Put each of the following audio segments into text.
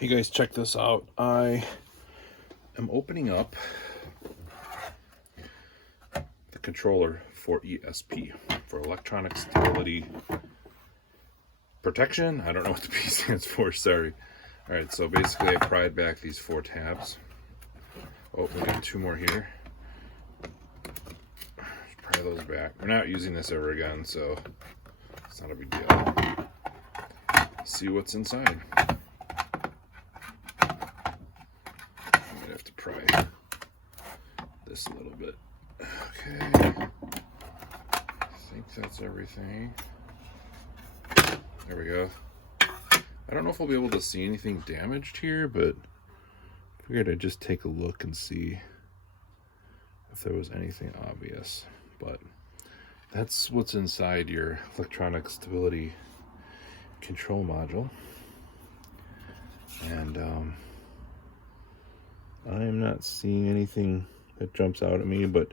Hey guys, check this out. I am opening up the controller for ESP, for electronic stability protection. I don't know what the P stands for, sorry. Alright, so basically I pried back these 4 tabs. Oh, we got 2 more here. Just pry those back. We're not using this ever again, so it's not a big deal. See what's inside. Have to pry this a little bit. Okay, I think that's everything. There we go. I don't know if I'll be able to see anything damaged here, but I figured I'd just take a look and see if there was anything obvious. But that's what's inside your electronic stability control module. And I am not seeing anything that jumps out at me, but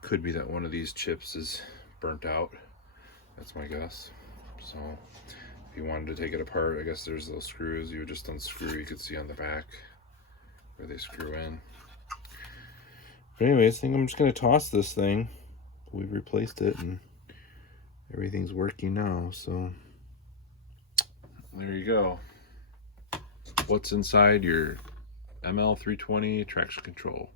could be that one of these chips is burnt out. That's my guess. So if you wanted to take it apart, I guess there's those screws you would just unscrew. You could see on the back where they screw in. But anyways, I think I'm just going to toss this thing. We've replaced it and everything's working now. So there you go. What's inside your ML320 traction control.